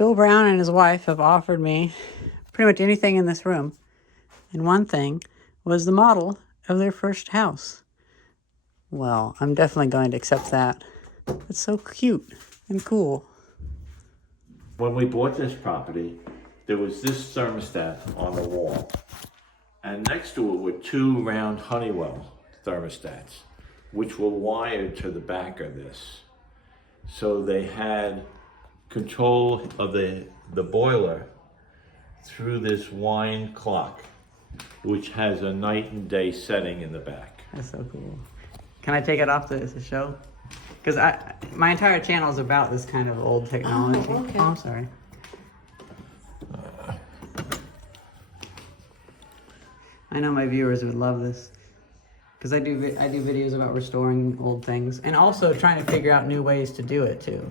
Phil Brown and his wife have offered me pretty much anything in this room. And one thing was the model of their first house. Well, I'm definitely going to accept that. It's so cute and cool. When we bought this property, there was this thermostat on the wall. And next to it were two round Honeywell thermostats, which were wired to the back of this. So they had control of the boiler through this wind clock, which has a night and day setting in the back. That's so cool. Can I take it off the show? Because my entire channel is about this kind of old technology. Oh, okay. Oh, I'm sorry. I know my viewers would love this. Because I do videos about restoring old things. And also trying to figure out new ways to do it, too.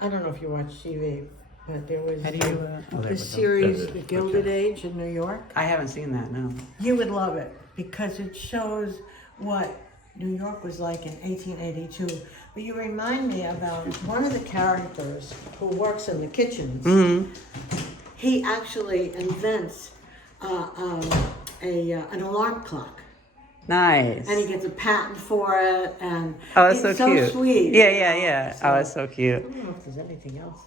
I don't know if you watch TV, but there was How do you... the series The Gilded Age in New York. I haven't seen that, no. You would love it because it shows what New York was like in 1882. But you remind me about one of the characters who works in the kitchens. Mm-hmm. He actually invents an alarm clock. Nice. And he gets a patent for it, and Oh, that's it's so cute. Sweet. Yeah. Oh, it's so cute. I don't know if there's anything else.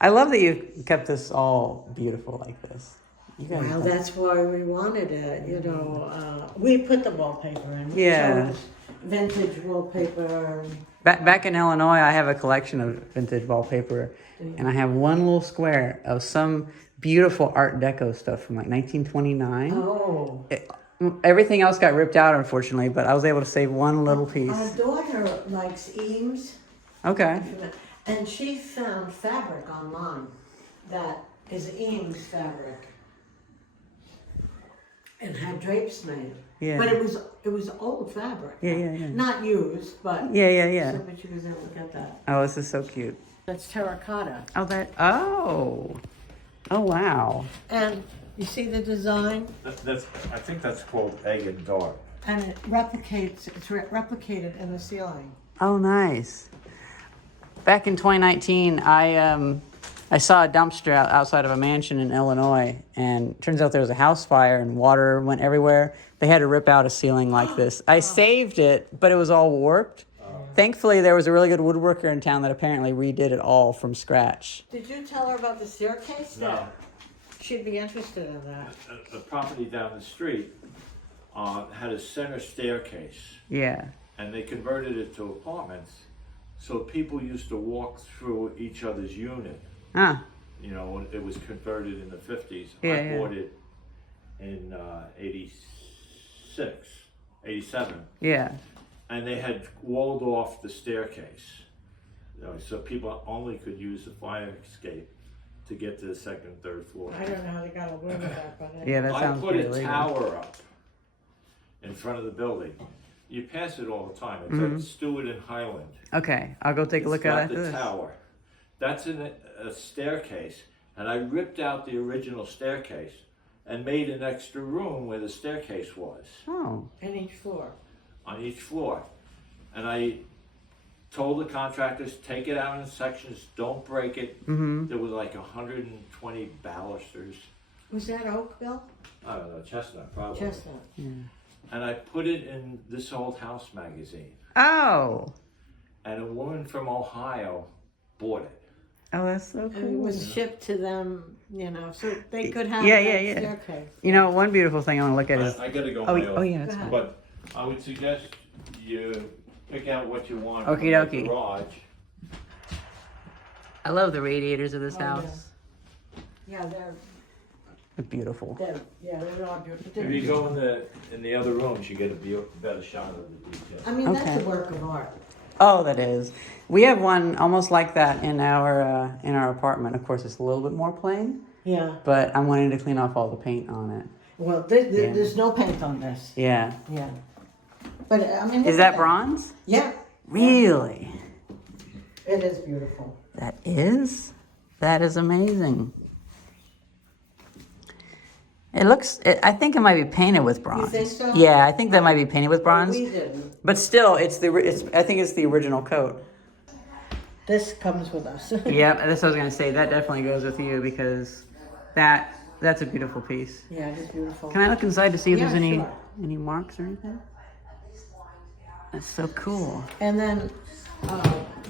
I love that you kept this all beautiful like this. You guys Well, that's why we wanted it. You know, we put the wallpaper in. We Yeah. chose vintage wallpaper. Back in Illinois, I have a collection of vintage wallpaper, and I have one little square of some beautiful Art Deco stuff from like 1929. Oh. Everything else got ripped out, unfortunately, but I was able to save one little Our piece. daughter likes Eames, Okay. and she found fabric online that is Eames fabric, and had drapes made. Yeah. But it was old fabric. Yeah. Not used, but Yeah. So, but she was able to get that. Oh, this is so cute. That's terracotta, Oh, wow. and you see the design, I think that's called egg and dart. and it replicates. It's replicated in the ceiling. Oh, nice. Back in 2019, I saw a dumpster outside of a mansion in Illinois, and turns out there was a house fire and water went everywhere. They had to rip out a ceiling like this. I saved it, but it was all warped. Thankfully, there was a really good woodworker in town that apparently redid it all from scratch. Did you tell her about the staircase? No. She'd be interested in that. The property down the street had a center staircase, Yeah. and they converted it to apartments. So people used to walk through each other's unit. Huh. You know, when it was converted in the 50s. Yeah, I yeah. bought it in 86, 87. Yeah. And they had walled off the staircase. You know, so people only could use the fire escape to get to the second and third floor. I don't know how they got away with that, but Yeah, that I sounds put pretty a illegal. tower up in front of the building. You pass it all the time. It's at Stewart and Highland. Okay, I'll go take a look at it It's got after the this. tower. That's in a staircase, and I ripped out the original staircase and made an extra room where the staircase was Oh. in each floor. on each floor. And I told the contractors, take it out in sections, don't break it. There was like 120 balusters. Was that oak, Bill? I don't know, chestnut probably. Chestnut. And I put it in This Old House magazine. Oh. And a woman from Ohio bought it. Oh, that's so And it cool. was shipped to them, you know, so they could have Yeah, that yeah, yeah. staircase. You know, one beautiful thing I want to look at is... I gotta go Oh, my own. yeah, that's Go ahead. But I would suggest you pick out what you want Okie from the dokie. garage. I love the radiators of this Oh, house. Yeah, they're Beautiful. all beautiful. If you go in the other rooms, you get a better shot of the detail. I mean, that's Okay. a work of art. Oh, that is. We have one almost like that in our apartment. Of course, it's a little bit more plain, Yeah. but I'm wanting to clean off all the paint on it. Well, Yeah. there's no paint on this. Yeah. Yeah. But I mean, Is look that at bronze? Yeah. Really? It is beautiful. That is? That is amazing. It looks, I think it might be painted with bronze. think so? Yeah, I think that might be painted with bronze. We didn't. But still, I think it's the original coat. this comes with us. Yeah, that's what I was gonna say. That definitely goes with you because that's a beautiful piece. Yeah, it is beautiful. Can I look inside to see if Yeah, there's any sure. any marks or anything? That's so cool. And then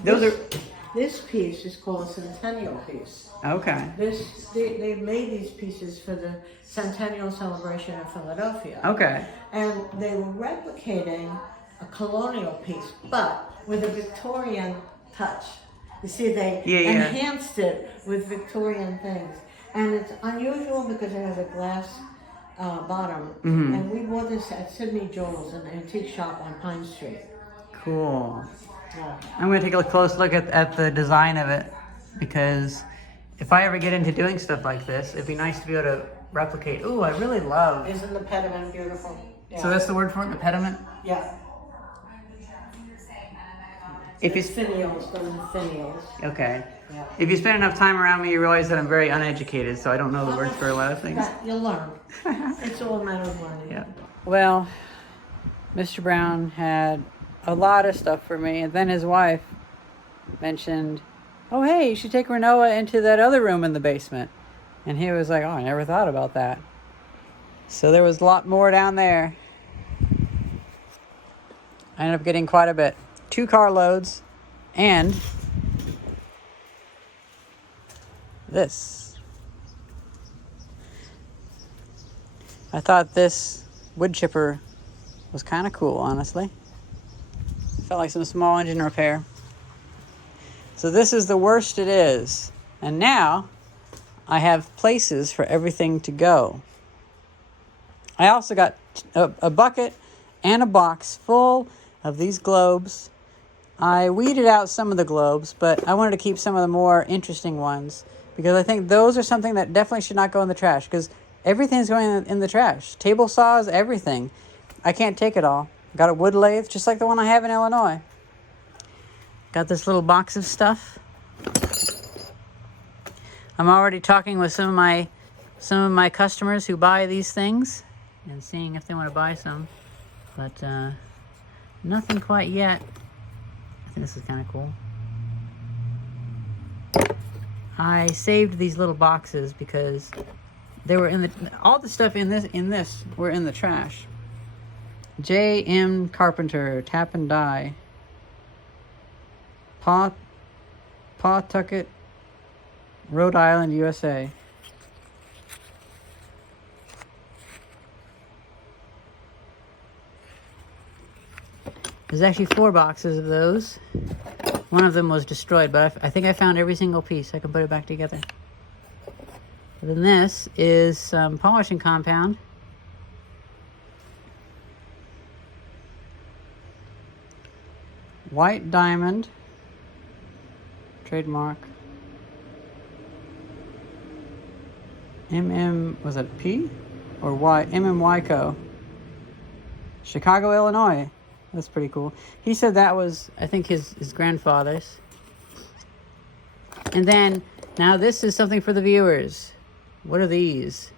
Those this piece is called a centennial piece. Okay. They made these pieces for the centennial celebration in Philadelphia. Okay. And they were replicating a colonial piece, but with a Victorian touch. You see, they Yeah. enhanced it with Victorian things. And it's unusual because it has a glass bottom. And we bought this at Sidney Joel's, an antique shop on Pine Street. Cool. Yeah. I'm gonna take a close look at the design of it because if I ever get into doing stuff like this, it'd be nice to be able to replicate. Ooh, I really love. Isn't the pediment beautiful? Yeah. So that's the word for it, the pediment. Yeah. If you It's finials, those are finials. okay. Yeah. If you spend enough time around me, you realize that I'm very uneducated, so I don't know the words for a lot of things. That you'll learn. It's all a matter of learning. Yeah. Well, Mr. Brown had a lot of stuff for me, and then his wife mentioned, "Oh, hey, you should take Renoa into that other room in the basement." And he was like, "Oh, I never thought about that." So there was a lot more down there. I ended up getting quite a bit. 2 carloads, and this. I thought this wood chipper was kind of cool, honestly. Felt like some small engine repair. So this is the worst it is. And now I have places for everything to go. I also got a bucket and a box full of these globes. I weeded out some of the globes, but I wanted to keep some of the more interesting ones because I think those are something that definitely should not go in the trash because everything's going in the trash. Table saws, everything. I can't take it all. Got a wood lathe, just like the one I have in Illinois. Got this little box of stuff. I'm already talking with some of my customers who buy these things and seeing if they want to buy some, but nothing quite yet. I think this is kind of cool. I saved these little boxes because they were in all the stuff in this were in the trash. J.M. Carpenter, Tap and Die. Pawtucket, Rhode Island, USA. There's actually 4 boxes of those. One of them was destroyed, but I think I found every single piece. I can put it back together. And then this is some polishing compound. White Diamond. Trademark. Was it P? Or Y? MMY Co. Chicago, Illinois. That's pretty cool. He said that was, I think, his grandfather's. And then, now this is something for the viewers. What are these?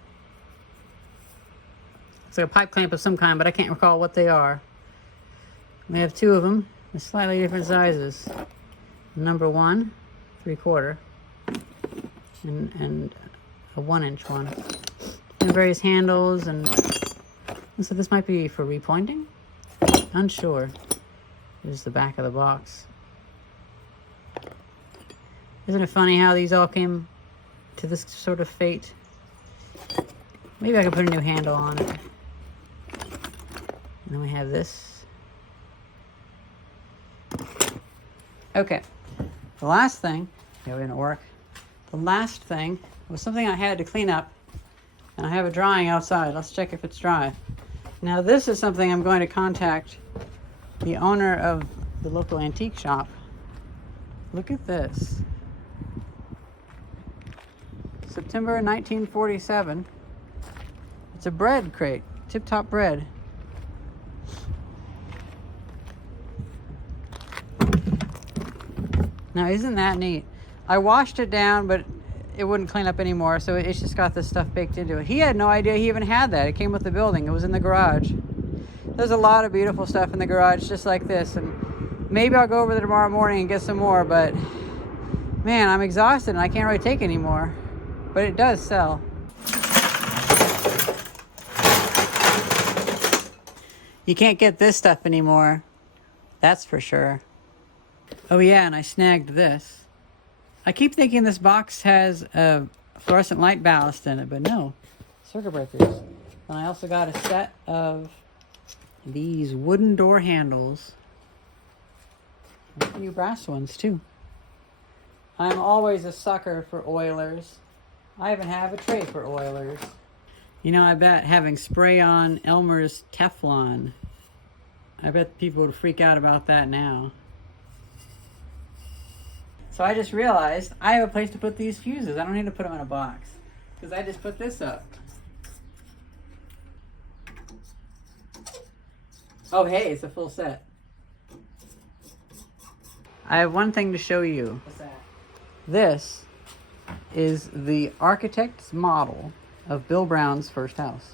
It's like a pipe clamp of some kind, but I can't recall what they are. We have 2 of them. They're slightly different sizes. Number 1, 3/4, and a 1-inch one. And various handles, and so this might be for repointing? Unsure. Here's the back of the box. Isn't it funny how these all came to this sort of fate? Maybe I could put a new handle on it. And then we have this. Okay. The last thing, yeah, it didn't work. The last thing was something I had to clean up. And I have it drying outside. Let's check if it's dry. Now this is something I'm going to contact the owner of the local antique shop. Look at this. September 1947. It's a bread crate. Tip Top Bread. Now isn't that neat? I washed it down, but it wouldn't clean up anymore, so it's just got this stuff baked into it. He had no idea he even had that. It came with the building. It was in the garage. There's a lot of beautiful stuff in the garage just like this, and maybe I'll go over there tomorrow morning and get some more, but Man, I'm exhausted and I can't really take anymore. But it does sell. You can't get this stuff anymore. That's for sure. Oh yeah, and I snagged this. I keep thinking this box has a fluorescent light ballast in it, but no. Circuit breakers. And I also got a set of these wooden door handles. A few brass ones too. I'm always a sucker for oilers. I even have a tray for oilers. You know, I bet having spray-on Elmer's Teflon, I bet people would freak out about that now. So I just realized I have a place to put these fuses. I don't need to put them in a box because I just put this up. Oh hey, it's a full set. I have one thing to show you. What's that? This is the architect's model of Bill Brown's first house.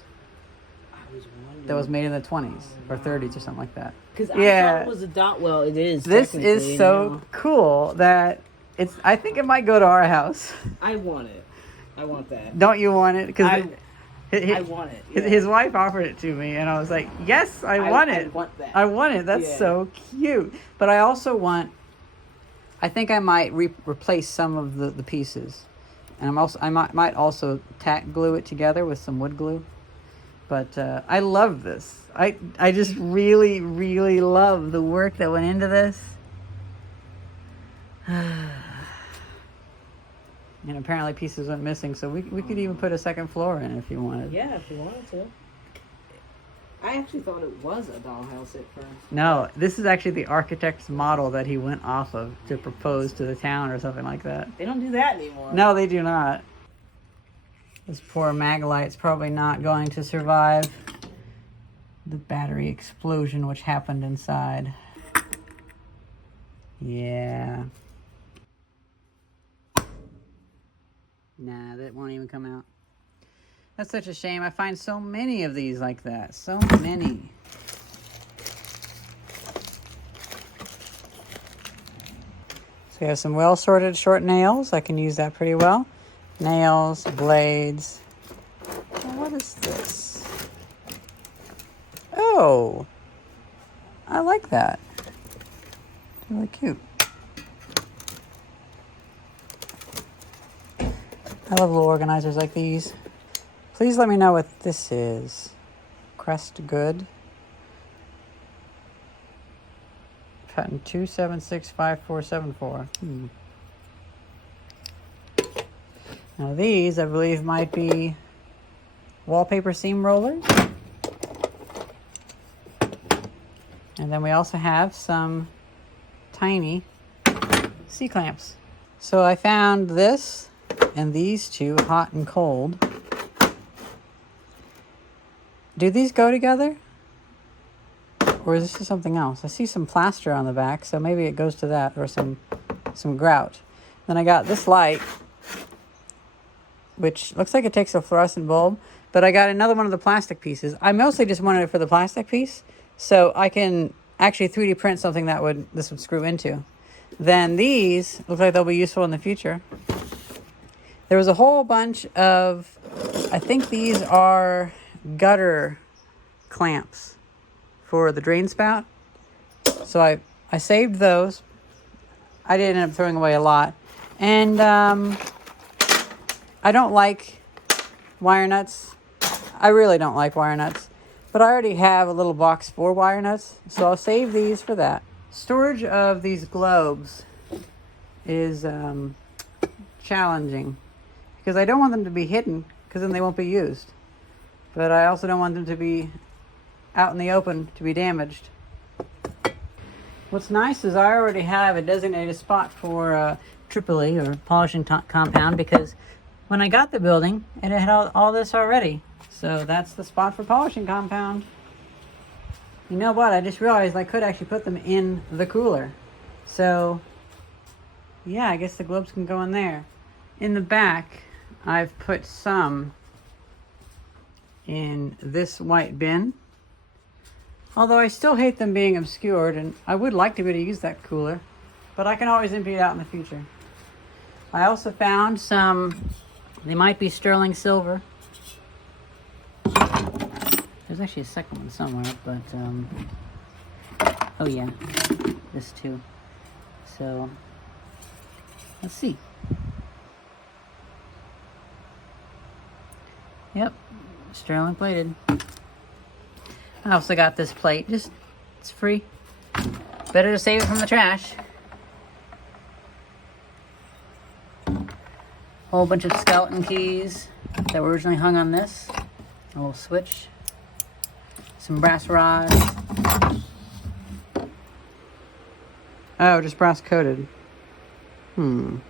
I was wondering. That was made in the 20s or 30s or something like that. Because I thought it was a dot. Well, it is. This is technically, so you know. cool that it's. I think it might go to our house. I want it. I want that. Don't you want it? Because I want it. Yeah. his wife offered it to me, and I was like, "Yes, I want it. I want that. I want it. That's Yeah. so cute." But I also want. I think I might replace some of the pieces, and I might also tack glue it together with some wood glue. But I love this. I just really, really love the work that went into this. And apparently pieces went missing, so we could even put a second floor in if you wanted. Yeah, if you wanted to. I actually thought it was a dollhouse at first. No, this is actually the architect's model that he went off of to propose to the town or something like that. They don't do that anymore. No, they do not. This poor Maglite's probably not going to survive the battery explosion which happened inside. Yeah. Nah, that won't even come out. That's such a shame. I find so many of these like that. So many. So we have some well-sorted short nails. I can use that pretty well. Nails, blades. Oh, what is this? Oh, I like that. It's really cute. I love little organizers like these. Please let me know what this is. Crest Good. Patent 2765474. Now these, I believe, might be wallpaper seam rollers. And then we also have some tiny C-clamps. So I found this and these two, hot and cold. Do these go together? Or is this just something else? I see some plaster on the back, so maybe it goes to that, or some grout. Then I got this light, which looks like it takes a fluorescent bulb, but I got another one of the plastic pieces. I mostly just wanted it for the plastic piece, so I can actually 3D print something that this would screw into. Then these look like they'll be useful in the future. There was a whole bunch of, I think these are gutter clamps for the drain spout. So I saved those. I did end up throwing away a lot. And I don't like wire nuts. I really don't like wire nuts. But I already have a little box for wire nuts, so I'll save these for that. Storage of these globes is challenging because I don't want them to be hidden because then they won't be used. But I also don't want them to be out in the open to be damaged. What's nice is I already have a designated spot for Tripoli or polishing compound because when I got the building, it had all this already. So that's the spot for polishing compound. You know what? I just realized I could actually put them in the cooler. So yeah, I guess the globes can go in there. In the back, I've put some in this white bin. Although I still hate them being obscured, and I would like to be able to use that cooler, but I can always empty it out in the future. I also found some, they might be sterling silver. There's actually a second one somewhere, but, oh yeah, this too. So, let's see. Yep, sterling plated. I also got this plate, it's free. Better to save it from the trash. Whole bunch of skeleton keys that were originally hung on this. A little switch. Some brass rods. Oh, just brass coated. The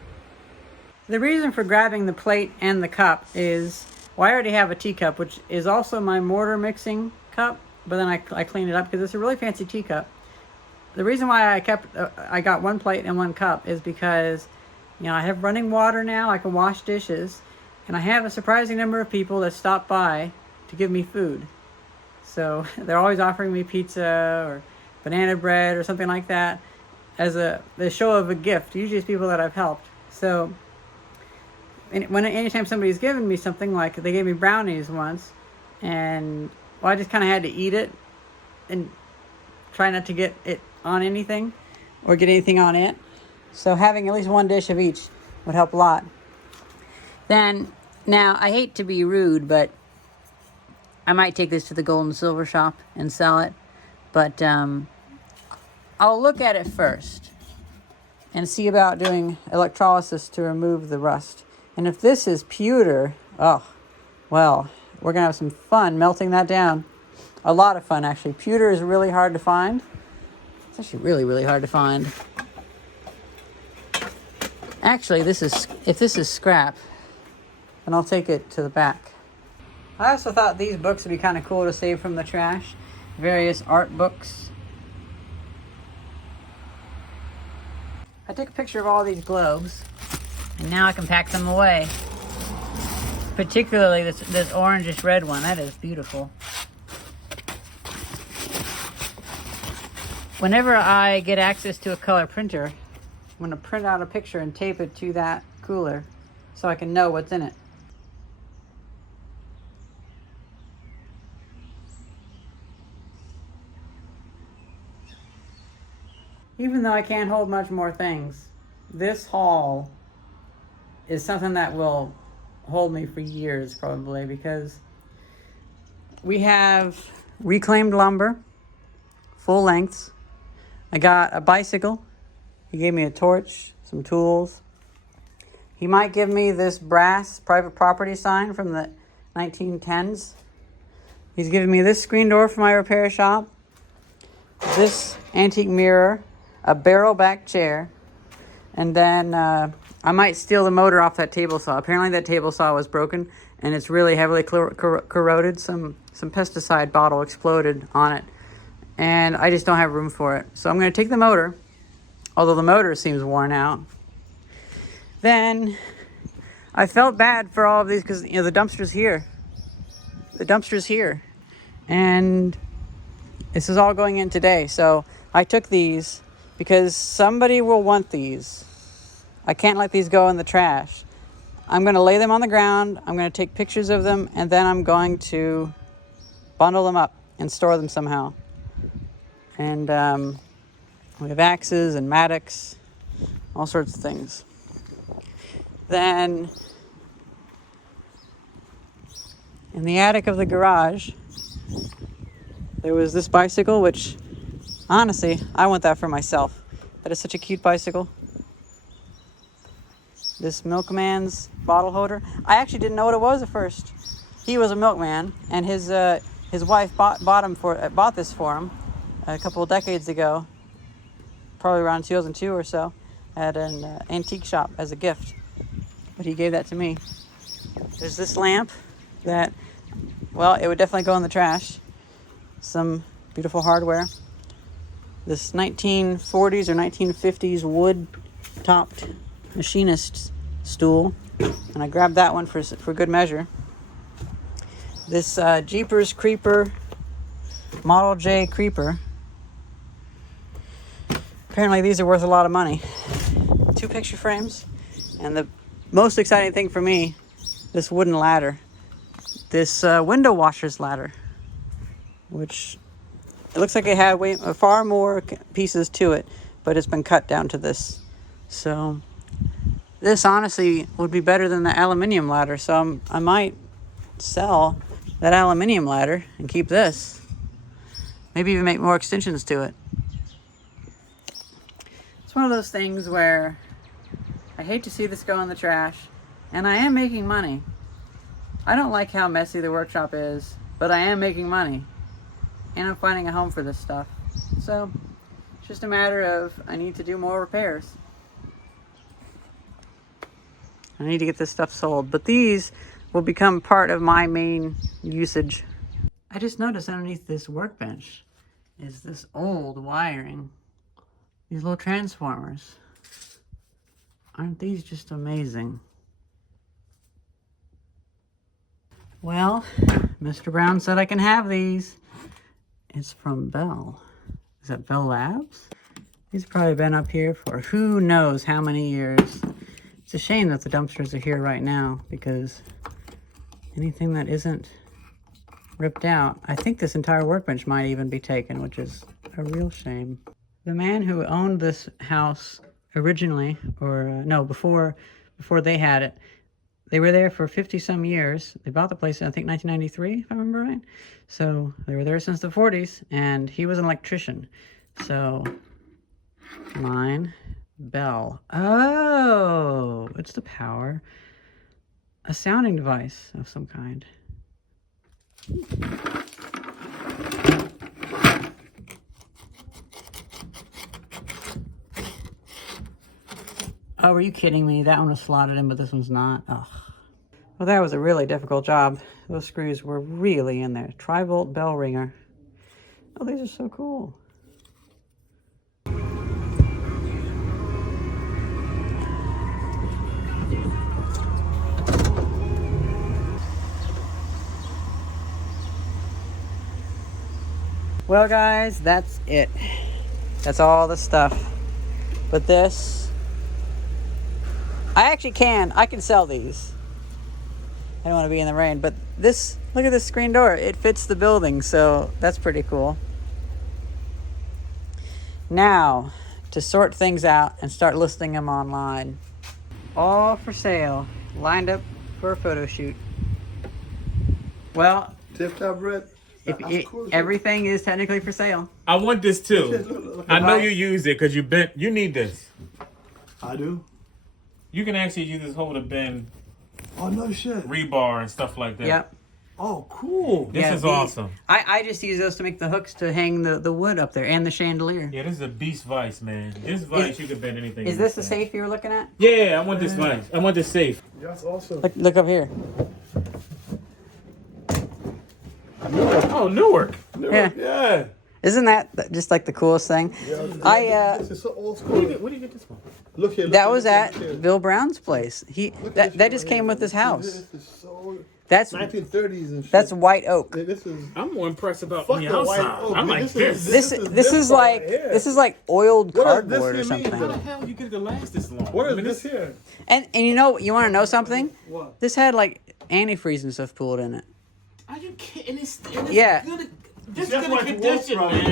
reason for grabbing the plate and the cup is, well, I already have a teacup, which is also my mortar mixing cup, but then I cleaned it up because it's a really fancy teacup. The reason why I got one plate and one cup is because, you know, I have running water now, I can wash dishes, and I have a surprising number of people that stop by to give me food. So they're always offering me pizza or banana bread or something like that as a show of a gift. Usually it's people that I've helped. So anytime somebody's given me something, like they gave me brownies once, and well, I just kind of had to eat it and try not to get it on anything or get anything on it. So having at least one dish of each would help a lot. Then, now I hate to be rude, but I might take this to the gold and silver shop and sell it. But I'll look at it first and see about doing electrolysis to remove the rust. And if this is pewter, oh, well, we're gonna have some fun melting that down. A lot of fun, actually. Pewter is really hard to find. It's actually really, really hard to find. Actually, if this is scrap, then I'll take it to the back. I also thought these books would be kind of cool to save from the trash. Various art books. I took a picture of all these globes, and now I can pack them away. Particularly this orangish red one. That is beautiful. Whenever I get access to a color printer, I'm going to print out a picture and tape it to that cooler so I can know what's in it. Even though I can't hold much more things, this haul is something that will hold me for years probably, because we have reclaimed lumber, full lengths. I got a bicycle. He gave me a torch, some tools. He might give me this brass private property sign from the 1910s. He's given me this screen door for my repair shop, this antique mirror, a barrel back chair, and then I might steal the motor off that table saw. Apparently that table saw was broken and it's really heavily corroded. Some pesticide bottle exploded on it, and I just don't have room for it. So I'm going to take the motor, although the motor seems worn out. Then I felt bad for all of these because, you know, the dumpster's here. The dumpster's here. And this is all going in today. So I took these because somebody will want these. I can't let these go in the trash. I'm going to lay them on the ground. I'm going to take pictures of them, and then I'm going to bundle them up and store them somehow. And we have axes and mattocks, all sorts of things. Then in the attic of the garage, there was this bicycle, which honestly, I want that for myself. That is such a cute bicycle. This milkman's bottle holder. I actually didn't know what it was at first. He was a milkman, and his wife bought this for him a couple of decades ago, probably around 2002 or so, at an antique shop as a gift. But he gave that to me. There's this lamp that, well, it would definitely go in the trash. Some beautiful hardware. This 1940s or 1950s wood-topped machinist stool, and I grabbed that one for good measure. This Jeepers Creeper, Model J Creeper. Apparently these are worth a lot of money. 2 picture frames And the most exciting thing for me, this wooden ladder, this window washer's ladder, which it looks like it had far more pieces to it, but it's been cut down to this. So this honestly would be better than the aluminium ladder. So I might sell that aluminium ladder and keep this. Maybe even make more extensions to it. It's one of those things where I hate to see this go in the trash, and I am making money. I don't like how messy the workshop is, but I am making money. And I'm finding a home for this stuff. So, it's just a matter of I need to do more repairs. I need to get this stuff sold, but these will become part of my main usage. I just noticed underneath this workbench is this old wiring. These little transformers. Aren't these just amazing? Well, Mr. Brown said I can have these. It's from Bell. Is that Bell Labs? He's probably been up here for who knows how many years. It's a shame that the dumpsters are here right now, because anything that isn't ripped out, I think this entire workbench might even be taken, which is a real shame. The man who owned this house originally, or no, before they had it, they were there for 50 some years. They bought the place in, I think, 1993, if I remember right. So they were there since the 40s, and he was an electrician. So, line, Bell. Oh, it's to power a sounding device of some kind. Oh, are you kidding me? That one was slotted in, but this one's not. Ugh. Well, that was a really difficult job. Those screws were really in there. Tri-volt bell ringer. Oh, these are so cool. Well, guys, that's it. That's all the stuff. But this, I can sell these. I don't want to be in the rain, but this, look at this screen door. It fits the building, so that's pretty cool. Now, to sort things out and start listing them online. All for sale, lined up for a photo shoot. Well, Tip top red. everything is technically for sale. I want this too. Look, I know you use it because you need this. I do. You can actually use this hole to bend Oh no shit. rebar and stuff like that. Yep. Oh cool. This is awesome. I just use those to make the hooks to hang the wood up there and the chandelier. Yeah, this is a beast vise, man. This vise, you can bend anything. Is in this the thing. safe you were looking at? Yeah, I want this vise. I want this safe. That's awesome. Look up here. Oh, Newark. Yeah. Isn't that just like the coolest thing? This is so old school. Where do you get this one? Look here. That was at Bill Brown's place. That just came with his house. This is so That's 1930s and shit. that's white oak. This is I'm more impressed about fuck on the the white outside. oak. I'm like this. This is part like right here. this is like oiled What does cardboard or this here mean, something. How the hell you get it to last this long? What I is mean, this here? And you want to know something? What? This had like antifreeze and stuff pooled in it. Are you kidding? It's Yeah. Good, this That's good what you condition, want from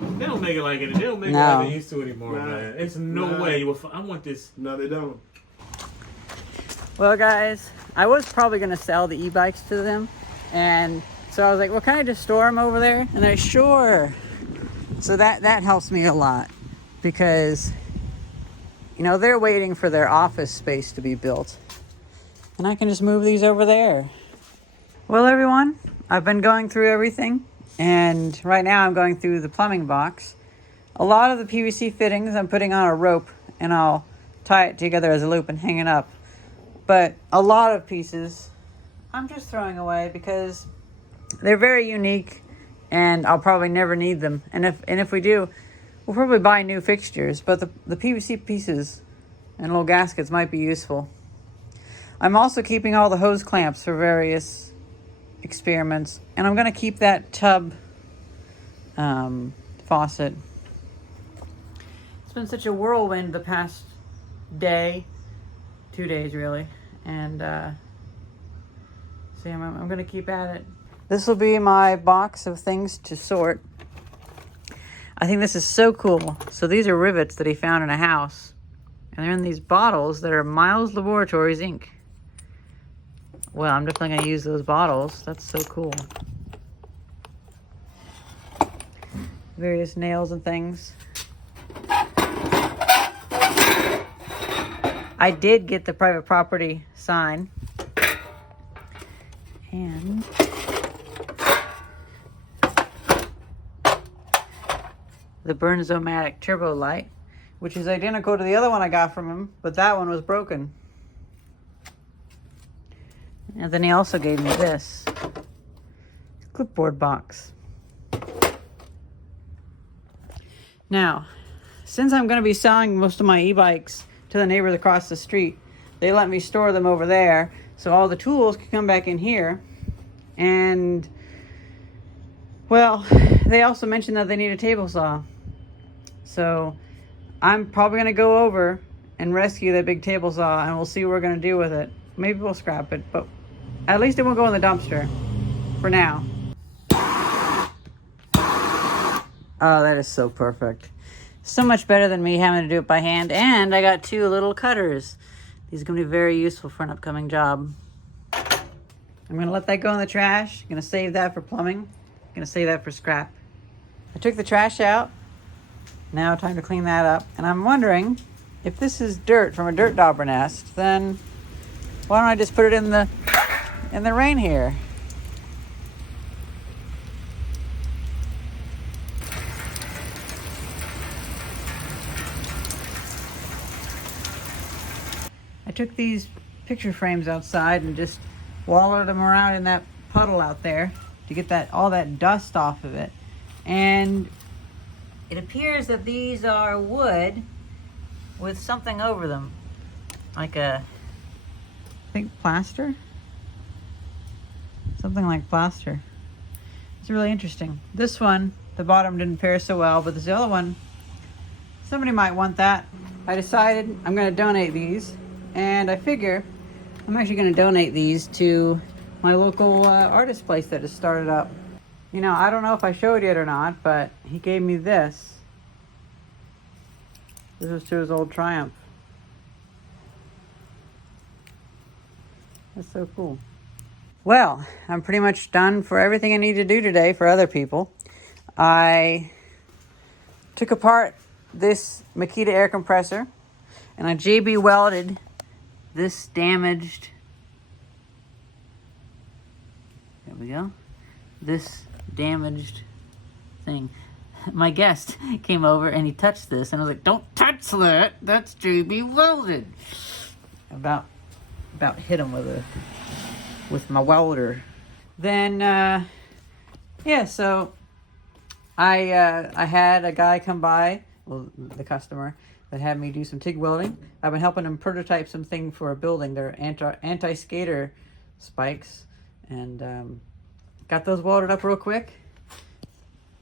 man. They don't make it like it. They don't make it No. like they used to anymore, Nah. man. It's no Nah. way you will. I want this. No, they don't. Well, guys, I was probably gonna sell the e-bikes to them, and so I was like, well, can I just store them over there? And they're sure. So that helps me a lot, because they're waiting for their office space to be built, and I can just move these over there. Well, everyone, I've been going through everything, and right now I'm going through the plumbing box. A lot of the PVC fittings I'm putting on a rope, and I'll tie it together as a loop and hang it up. But a lot of pieces I'm just throwing away because they're very unique, and I'll probably never need them. And if we do, we'll probably buy new fixtures. But the PVC pieces and little gaskets might be useful. I'm also keeping all the hose clamps for various experiments, and I'm going to keep that tub faucet. It's been such a whirlwind the past day. 2 days really, and see, I'm gonna keep at it. This will be my box of things to sort. I think this is so cool. So these are rivets that he found in a house, and they're in these bottles that are Miles Laboratories Inc. Well, I'm definitely gonna use those bottles. That's so cool. Various nails and things. I did get the private property sign. And the Bernzomatic Turbo Light, which is identical to the other one I got from him, but that one was broken. And then he also gave me this clipboard box. Now, since I'm going to be selling most of my e-bikes to the neighbors across the street, they let me store them over there, so all the tools can come back in here. And, well, they also mentioned that they need a table saw. So I'm probably going to go over and rescue that big table saw, and we'll see what we're going to do with it. Maybe we'll scrap it, but at least it won't go in the dumpster for now. Oh, that is so perfect. So much better than me having to do it by hand. And I got 2 little cutters. These are going to be very useful for an upcoming job. I'm going to let that go in the trash. I'm going to save that for plumbing. I'm going to save that for scrap. I took the trash out. Now time to clean that up. And I'm wondering, if this is dirt from a dirt dauber nest, then why don't I just put it in the rain here? I took these picture frames outside and just wallowed them around in that puddle out there to get all that dust off of it. And it appears that these are wood with something over them, like I think plaster? Something like plaster. It's really interesting. This one, the bottom didn't pair so well, but this other one, somebody might want that. I decided I'm going to donate these, and I figure I'm actually going to donate these to my local artist place that has started up. You know, I don't know if I showed it or not, but he gave me this. This was to his old Triumph. That's so cool. Well, I'm pretty much done for everything I need to do today for other people. I took apart this Makita air compressor, and I JB welded this damaged, there we go, this damaged thing. My guest came over and he touched this, and I was like, don't touch that, that's JB welded. About hit him with my welder. Then, yeah, so I had a guy come by, well, the customer, that had me do some TIG welding. I've been helping him prototype something for a building. They're anti-skater spikes, and got those welded up real quick.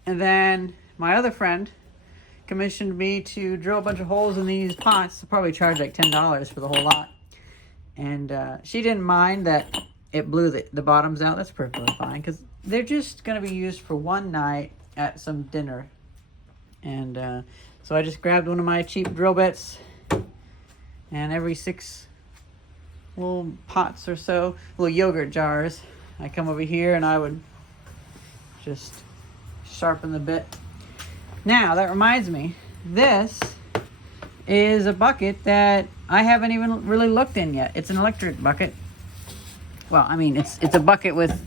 And then my other friend commissioned me to drill a bunch of holes in these pots. I'll probably charge like $10 for the whole lot. And she didn't mind that it blew the bottoms out. That's perfectly fine, because they're just going to be used for one night at some dinner. And so I just grabbed one of my cheap drill bits, and every 6 little pots or so, little yogurt jars, I come over here and I would just sharpen the bit. Now, that reminds me, this is a bucket that I haven't even really looked in yet. It's an electric bucket. Well, I mean, it's a bucket with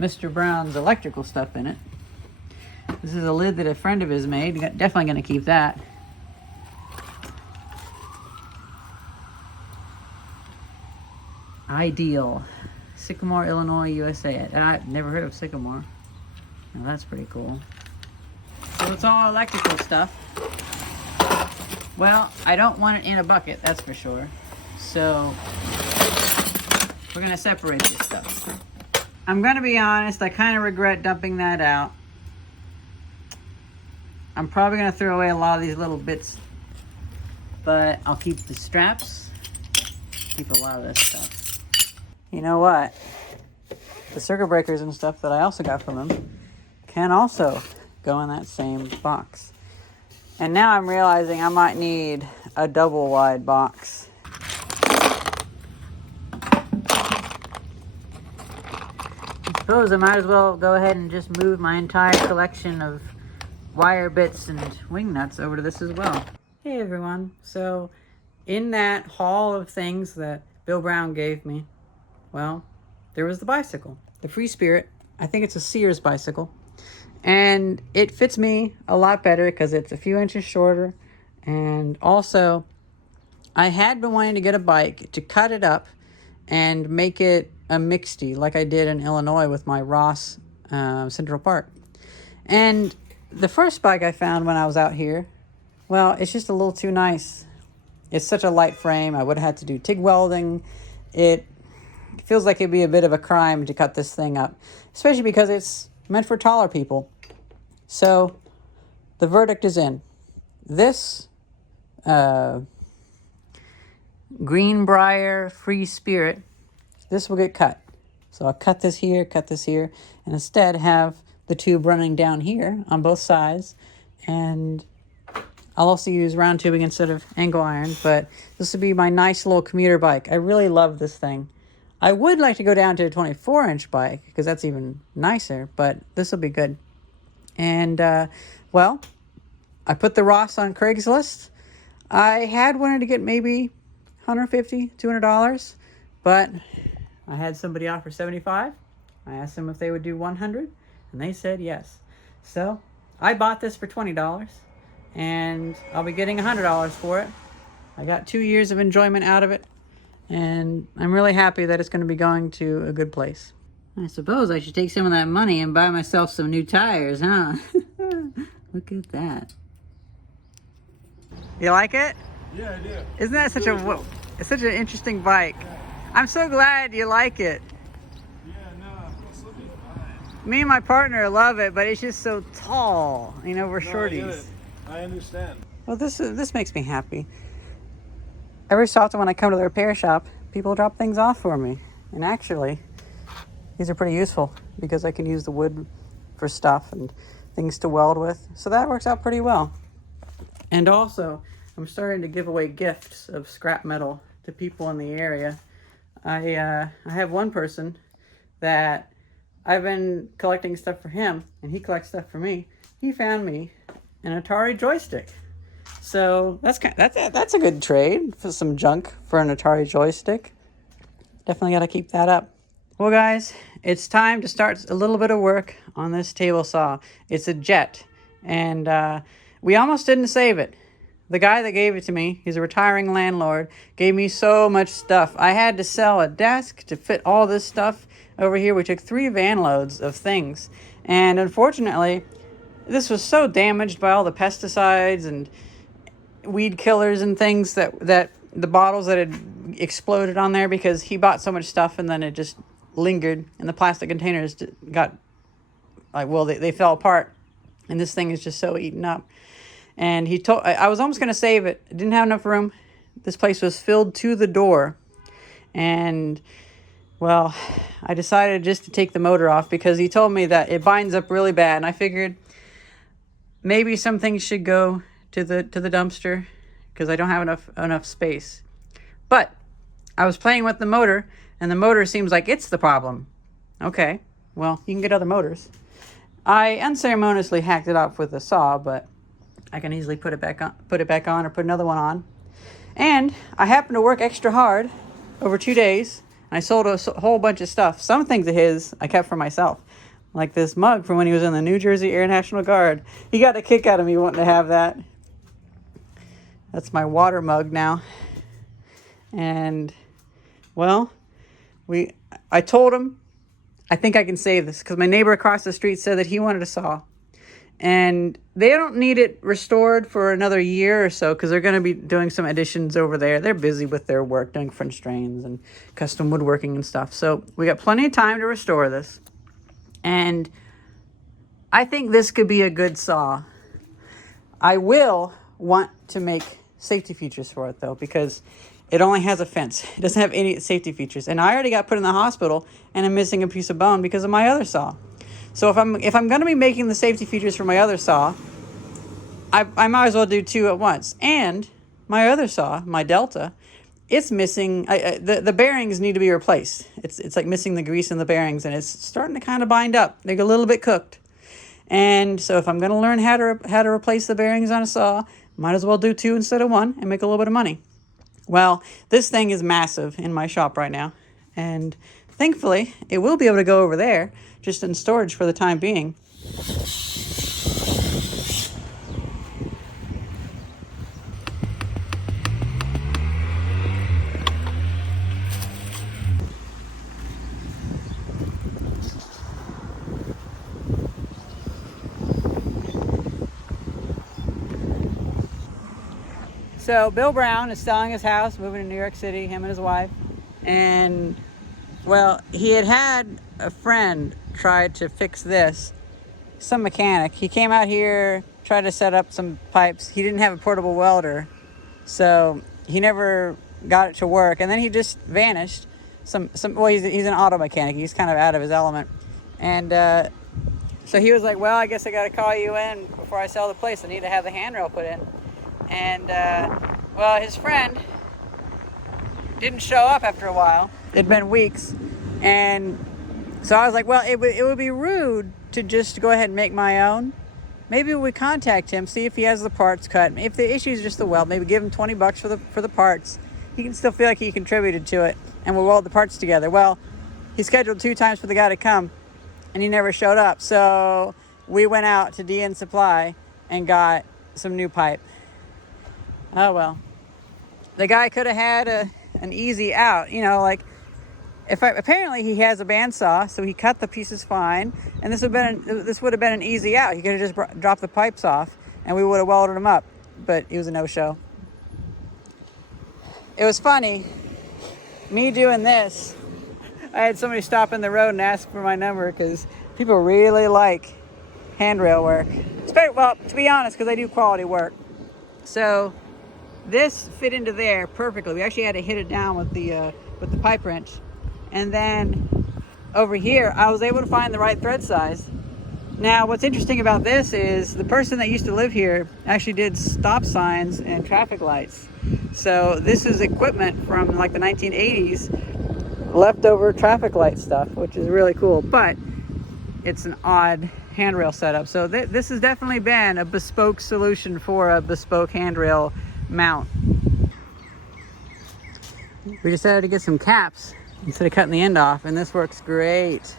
Mr. Brown's electrical stuff in it. This is a lid that a friend of his made. Definitely going to keep that. Ideal. Sycamore, Illinois, USA. I've never heard of Sycamore. Now that's pretty cool. So it's all electrical stuff. Well, I don't want it in a bucket, that's for sure. So we're going to separate this stuff. I'm going to be honest, I kind of regret dumping that out. I'm probably going to throw away a lot of these little bits, but I'll keep the straps keep a lot of this stuff. You know what? The circuit breakers and stuff that I also got from them can also go in that same box. And now I'm realizing I might need a double wide box. I suppose I might as well go ahead and just move my entire collection of wire bits and wing nuts over to this as well. Hey everyone, so in that haul of things that Bill Brown gave me, well, there was the bicycle, the Free Spirit. I think it's a Sears bicycle. And it fits me a lot better because it's a few inches shorter. And also, I had been wanting to get a bike to cut it up and make it a mixty like I did in Illinois with my Ross Central Park. And the first bike I found when I was out here, well, it's just a little too nice. It's such a light frame. I would have had to do TIG welding. It feels like it'd be a bit of a crime to cut this thing up, especially because it's meant for taller people. So the verdict is in. This Greenbrier Free Spirit, this will get cut. So I'll cut this here, and instead have the tube running down here on both sides. And I'll also use round tubing instead of angle iron, but this will be my nice little commuter bike. I really love this thing. I would like to go down to a 24-inch bike because that's even nicer, but this will be good. And, well, I put the Ross on Craigslist. I had wanted to get maybe $150, $200, but I had somebody offer $75. I asked them if they would do $100, and they said yes. So I bought this for $20, and I'll be getting $100 for it. I got 2 years of enjoyment out of it, and I'm really happy that it's going to be going to a good place. I suppose I should take some of that money and buy myself some new tires, huh? Look at that. You like it? Yeah, I do. Isn't that such it's such an interesting bike? I'm so glad you like it. Yeah, no, it's looking fine. Me and my partner love it, but it's just so tall. You know, we're shorties. I understand. Well, this makes me happy. Every so often when I come to the repair shop, people drop things off for me. And actually, these are pretty useful because I can use the wood for stuff and things to weld with. So that works out pretty well. And also, I'm starting to give away gifts of scrap metal to people in the area. I have one person that I've been collecting stuff for him, and he collects stuff for me. He found me an Atari joystick. So that's a good trade for some junk for an Atari joystick. Definitely got to keep that up. Well, guys, it's time to start a little bit of work on this table saw. It's a Jet, and we almost didn't save it. The guy that gave it to me, he's a retiring landlord, gave me so much stuff. I had to sell a desk to fit all this stuff over here. We took 3 van loads of things, and unfortunately, this was so damaged by all the pesticides and weed killers and things that the bottles that had exploded on there because he bought so much stuff and then it just lingered and the plastic containers got like, well, they fell apart and this thing is just so eaten up. And he told, I was almost going to save it. I didn't have enough room. This place was filled to the door. And, well, I decided just to take the motor off because he told me that it binds up really bad. And I figured maybe some things should go to the dumpster because I don't have enough space. But I was playing with the motor, and the motor seems like it's the problem. Okay, well, you can get other motors. I unceremoniously hacked it off with a saw, but I can easily put it back on or put another one on. And I happened to work extra hard over 2 days, and I sold a whole bunch of stuff. Some things of his I kept for myself, like this mug from when he was in the New Jersey Air National Guard. He got a kick out of me wanting to have that. That's my water mug now. And, well, I told him, I think I can save this, because my neighbor across the street said that he wanted a saw. And they don't need it restored for another year or so because they're going to be doing some additions over there. They're busy with their work, doing French drains and custom woodworking and stuff. So we got plenty of time to restore this. And I think this could be a good saw. I will want to make safety features for it though, because it only has a fence. It doesn't have any safety features. And I already got put in the hospital and I'm missing a piece of bone because of my other saw. So if I'm going to be making the safety features for my other saw, I might as well do two at once. And my other saw, my Delta, it's missing. The bearings need to be replaced. It's like missing the grease in the bearings, and it's starting to kind of bind up. They're a little bit cooked. And so if I'm going to learn how to replace the bearings on a saw, might as well do two instead of one and make a little bit of money. Well, this thing is massive in my shop right now, and thankfully it will be able to go over there, just in storage for the time being. So Bill Brown is selling his house, moving to New York City, him and his wife. And, well, he had a friend try to fix this, some mechanic. He came out here, tried to set up some pipes. He didn't have a portable welder, so he never got it to work. And then he just vanished. Well, he's an auto mechanic. He's kind of out of his element. And so he was like, well, I guess I got to call you in before I sell the place. I need to have the handrail put in. And, well, his friend didn't show up after a while. It'd been weeks. And so I was like, well, it would be rude to just go ahead and make my own. Maybe we contact him, see if he has the parts cut. If the issue is just the weld, maybe give him $20 for the parts. He can still feel like he contributed to it, and we'll weld the parts together. Well, he scheduled 2 times for the guy to come, and he never showed up. So we went out to DN Supply and got some new pipe. Oh, well. The guy could have had an easy out, like, apparently he has a bandsaw, so he cut the pieces fine, and this would have been an easy out. He could have just dropped the pipes off, and we would have welded them up, but it was a no-show. It was funny, me doing this, I had somebody stop in the road and ask for my number, because people really like handrail work. Well, to be honest, because I do quality work. So this fit into there perfectly. We actually had to hit it down with the pipe wrench. And then over here, I was able to find the right thread size. Now, what's interesting about this is the person that used to live here actually did stop signs and traffic lights. So this is equipment from like the 1980s, leftover traffic light stuff, which is really cool. But it's an odd handrail setup. So this has definitely been a bespoke solution for a bespoke handrail mount. We decided to get some caps instead of cutting the end off, and this works great.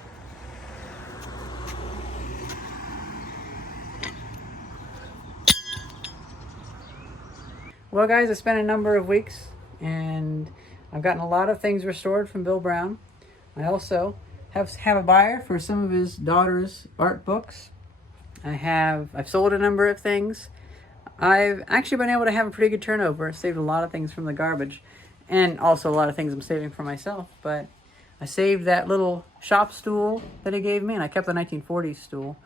Well, guys, it's been a number of weeks, and I've gotten a lot of things restored from Bill Brown. I also have a buyer for some of his daughter's art books. I've sold a number of things. I've actually been able to have a pretty good turnover. Saved a lot of things from the garbage, and also a lot of things I'm saving for myself. But I saved that little shop stool that he gave me, and I kept the 1940s stool.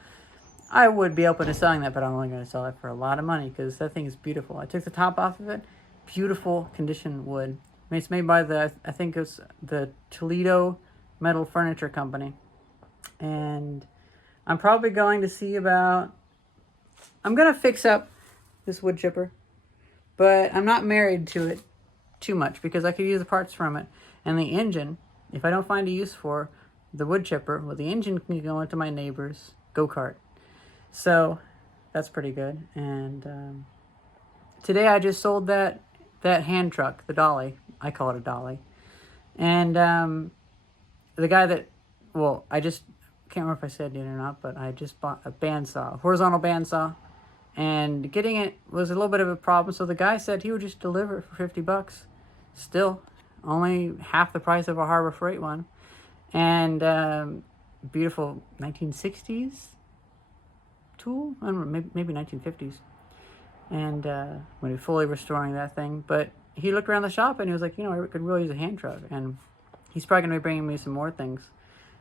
I would be open to selling that, but I'm only going to sell it for a lot of money because that thing is beautiful. I took the top off of it. Beautiful condition wood. I mean, it's made by I think it's the Toledo Metal Furniture Company. And I'm probably going to see about... I'm going to fix up this wood chipper, but I'm not married to it too much because I could use the parts from it. And the engine, if I don't find a use for the wood chipper, well, the engine can go into my neighbor's go-kart. So that's pretty good. And today I just sold that hand truck, the dolly. I call it a dolly. And the guy that, well, I just can't remember if I said it or not, but I just bought a bandsaw, a horizontal bandsaw. And getting it was a little bit of a problem. So the guy said he would just deliver it for $50. Still, only half the price of a Harbor Freight one. And beautiful 1960s tool. I don't know, maybe 1950s. And when he fully restoring that thing. But he looked around the shop and he was like, I could really use a hand truck. And he's probably going to be bringing me some more things.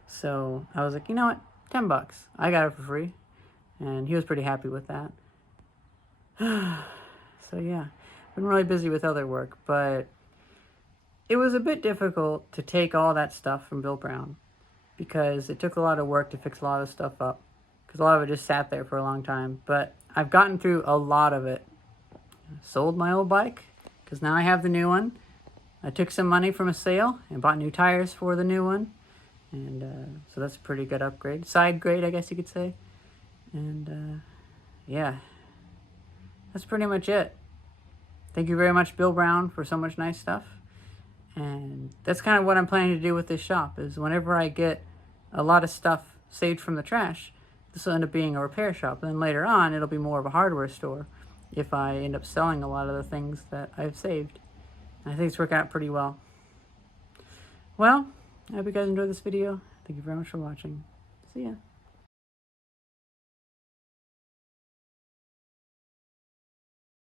So I was like, you know what? $10. I got it for free. And he was pretty happy with that. So yeah. been really busy with other work, but it was a bit difficult to take all that stuff from Bill Brown because it took a lot of work to fix a lot of stuff up because a lot of it just sat there for a long time. But I've gotten through a lot of it. Sold my old bike because now I have the new one. I took some money from a sale and bought new tires for the new one. And so that's a pretty good upgrade. Side grade, I guess you could say. And yeah, that's pretty much it. Thank you very much, Bill Brown, for so much nice stuff. And that's kind of what I'm planning to do with this shop, is whenever I get a lot of stuff saved from the trash, this will end up being a repair shop. And then later on, it'll be more of a hardware store if I end up selling a lot of the things that I've saved. And I think it's working out pretty well. Well, I hope you guys enjoyed this video. Thank you very much for watching. See ya.